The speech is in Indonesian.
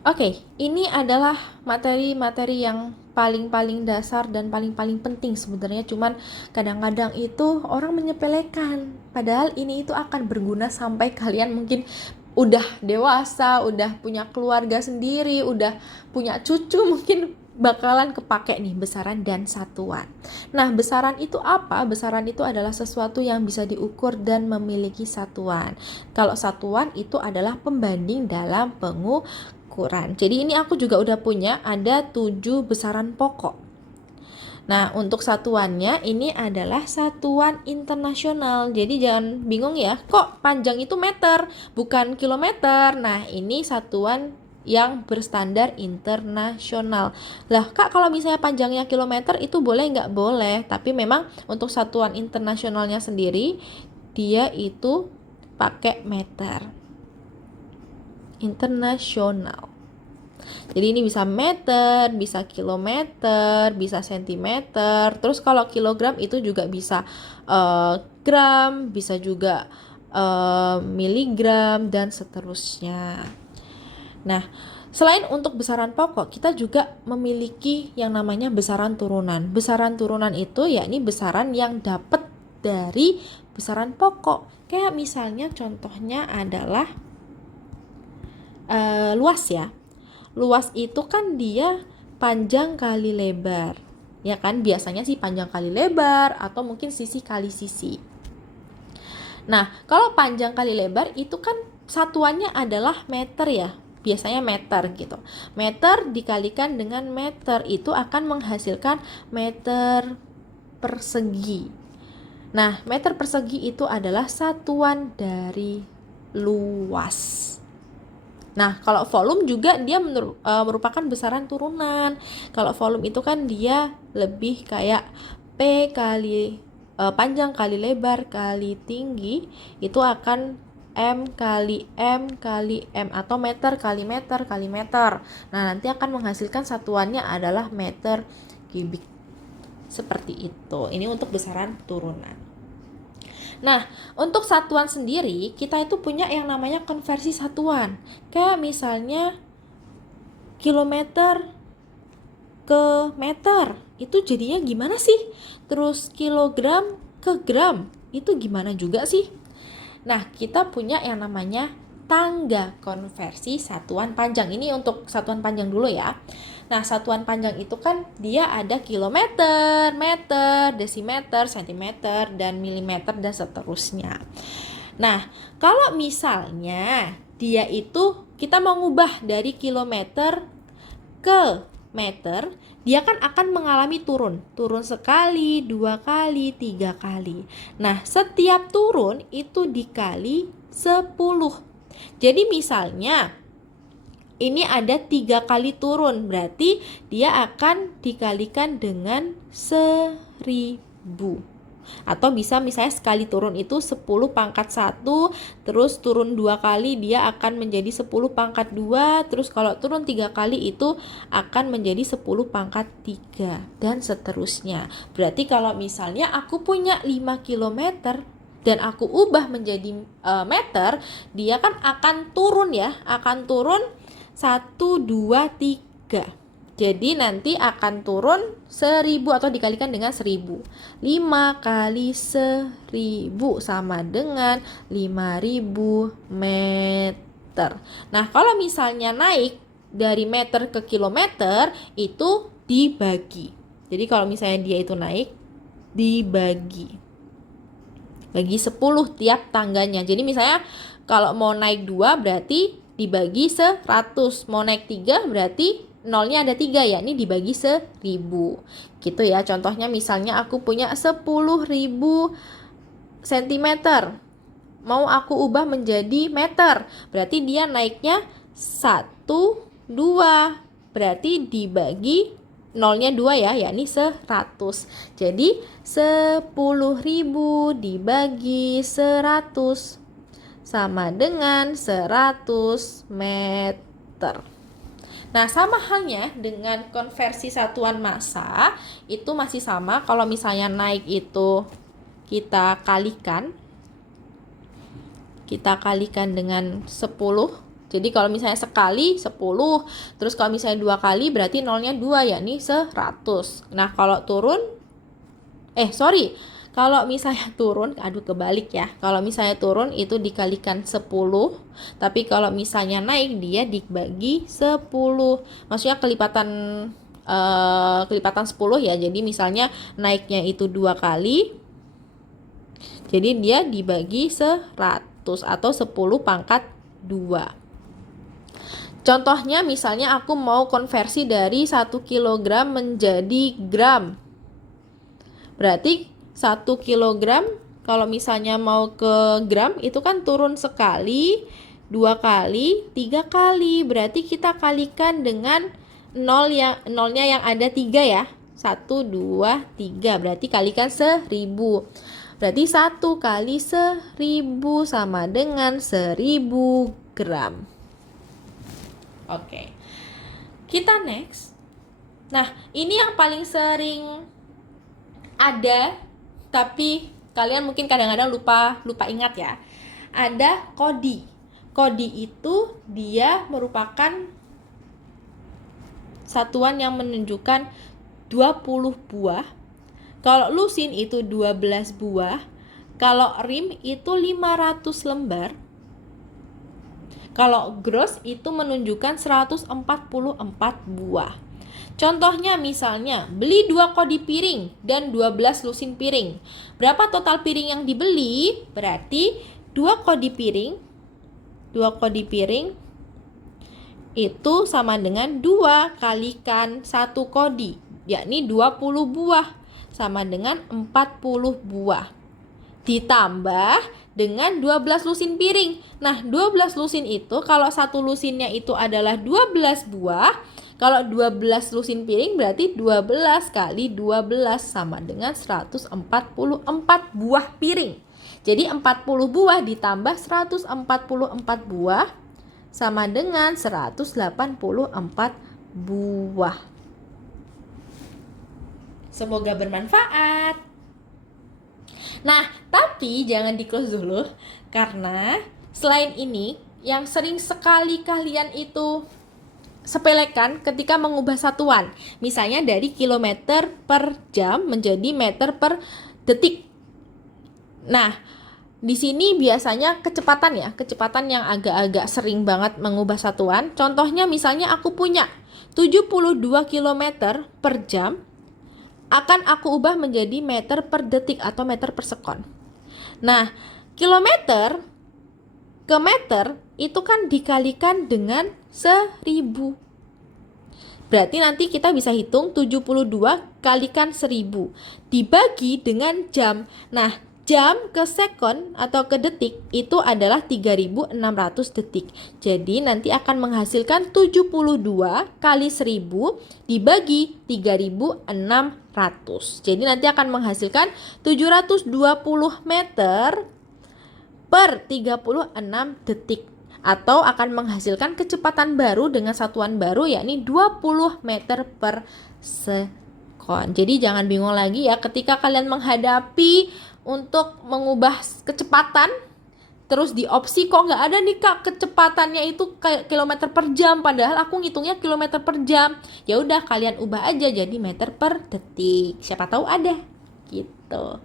Oke, ini adalah materi-materi yang paling-paling dasar dan paling-paling penting sebenarnya, cuman kadang-kadang itu orang menyepelekan. Padahal ini itu akan berguna sampai kalian mungkin udah dewasa, udah punya keluarga sendiri, udah punya cucu, mungkin bakalan kepake nih besaran dan satuan. Nah, besaran itu apa? Besaran itu adalah sesuatu yang bisa diukur dan memiliki satuan. Kalau satuan itu adalah pembanding dalam pengukuran. Jadi ini aku juga udah punya ada 7 besaran pokok. Nah, untuk satuannya ini adalah satuan internasional. Jadi jangan bingung ya, kok panjang itu meter, bukan kilometer. Nah, ini satuan yang berstandar internasional. Lah, Kak, kalau misalnya panjangnya kilometer itu boleh nggak? Boleh, tapi memang untuk satuan internasionalnya sendiri, dia itu pakai meter. Internasional. Jadi ini bisa meter, bisa kilometer, bisa sentimeter. Terus kalau kilogram itu juga bisa gram, bisa juga miligram dan seterusnya. Nah, selain untuk besaran pokok, kita juga memiliki yang namanya besaran turunan. Besaran turunan itu yakni besaran yang dapat dari besaran pokok. Kayak misalnya contohnya adalah luas ya. Luas itu kan dia panjang kali lebar. Ya kan, biasanya sih panjang kali lebar atau mungkin sisi kali sisi. Nah, kalau panjang kali lebar itu kan satuannya adalah meter ya. Biasanya meter gitu. Meter dikalikan dengan meter itu akan menghasilkan meter persegi. Nah, meter persegi itu adalah satuan dari luas. Nah, kalau volume juga dia merupakan besaran turunan. Kalau volume itu kan dia lebih kayak P kali panjang kali lebar kali tinggi, itu akan M kali M kali M atau meter kali meter kali meter. Nah, nanti akan menghasilkan satuannya adalah meter kubik. Seperti itu. Ini untuk besaran turunan. Nah, untuk satuan sendiri, kita itu punya yang namanya konversi satuan. Kayak misalnya kilometer ke meter, itu jadinya gimana sih? Terus kilogram ke gram, itu gimana juga sih? Nah, kita punya yang namanya tangga konversi satuan panjang. Ini untuk satuan panjang dulu ya. Nah, satuan panjang itu kan dia ada kilometer, meter, desimeter, sentimeter, dan milimeter, dan seterusnya. Nah, kalau misalnya dia itu kita mau ngubah dari kilometer ke meter, dia kan akan mengalami turun sekali, 2 kali, 3 kali. Nah, setiap turun itu dikali 10. Jadi misalnya ini ada 3 kali turun, berarti dia akan dikalikan dengan 1000. Atau bisa misalnya sekali turun itu 10 pangkat 1, terus turun 2 kali dia akan menjadi 10 pangkat 2, terus kalau turun 3 kali itu akan menjadi 10 pangkat 3, dan seterusnya. Berarti kalau misalnya aku punya 5 km dan aku ubah menjadi meter, dia kan akan turun ya, akan turun 1, 2, 3. Jadi nanti akan turun 1000 atau dikalikan dengan 1000. 5 kali 1000 sama dengan 5000 meter. Nah, kalau misalnya naik dari meter ke kilometer itu dibagi. Jadi kalau misalnya dia itu naik, dibagi. Bagi 10 tiap tangganya. Jadi misalnya kalau mau naik 2 berarti dibagi 100, mau naik 3 berarti nolnya ada 3 ya, ini dibagi 1000 gitu ya. Contohnya misalnya aku punya 10.000 cm, mau aku ubah menjadi meter, berarti dia naiknya 1, 2, berarti dibagi nolnya 2 ya, yakni 100. Jadi 10.000 dibagi 100 sama dengan 100 meter. Nah, sama halnya dengan konversi satuan massa, itu masih sama. Kalau misalnya naik itu kita kalikan dengan 10. Jadi kalau misalnya sekali 10, terus kalau misalnya 2 kali berarti nolnya 2, yakni 100. Nah, kalau turun kalau misalnya turun, kebalik ya. Kalau misalnya turun itu dikalikan 10, tapi kalau misalnya naik dia dibagi 10. Maksudnya kelipatan 10 ya. Jadi misalnya naiknya itu 2 kali. Jadi dia dibagi 100 atau 10 pangkat 2. Contohnya misalnya aku mau konversi dari 1 kilogram menjadi gram. Berarti 1 kilogram kalau misalnya mau ke gram itu kan turun sekali, 2 kali, 3 kali. Berarti kita kalikan dengan nolnya yang ada 3 ya. 1, 2, 3. Berarti kalikan 1000. Berarti 1 kali 1000 sama dengan 1000 gram. Oke. Kita next. Nah, ini yang paling sering ada, tapi kalian mungkin kadang-kadang lupa ingat ya. Ada kodi. Kodi itu dia merupakan satuan yang menunjukkan 20 buah. Kalau lusin itu 12 buah. Kalau rim itu 500 lembar. Kalau gross itu menunjukkan 144 buah. Contohnya misalnya, beli 2 kodi piring dan 12 lusin piring. Berapa total piring yang dibeli? Berarti 2 kodi piring itu sama dengan 2 kalikan 1 kodi, yakni 20 buah, sama dengan 40 buah. Ditambah dengan 12 lusin piring. Nah, 12 lusin itu kalau satu lusinnya itu adalah 12 buah, kalau 12 lusin piring berarti 12 kali 12 sama dengan 144 buah piring. Jadi 40 buah ditambah 144 buah sama dengan 184 buah. Semoga bermanfaat. Nah, tapi jangan di-close dulu, karena selain ini yang sering sekali kalian itu sepelekan ketika mengubah satuan. Misalnya dari kilometer per jam menjadi meter per detik. Nah, di sini biasanya kecepatan yang agak-agak sering banget mengubah satuan. Contohnya misalnya aku punya 72 km per jam, akan aku ubah menjadi meter per detik atau meter per sekon. Nah, kilometer ke meter itu kan dikalikan dengan 1000. Berarti nanti kita bisa hitung 72 kalikan 1000 dibagi dengan jam. Nah, jam ke sekon atau ke detik itu adalah 3600 detik. Jadi nanti akan menghasilkan 72 kali 1000 dibagi 3600. Jadi nanti akan menghasilkan 720 meter per 36 detik. Atau akan menghasilkan kecepatan baru dengan satuan baru, yakni 20 meter per sekon. Jadi jangan bingung lagi ya ketika kalian menghadapi untuk mengubah kecepatan, terus di opsi kok nggak ada nih Kak kecepatannya itu kayak kilometer per jam, padahal aku ngitungnya kilometer per jam. Ya udah kalian ubah aja jadi meter per detik, siapa tahu ada gitu.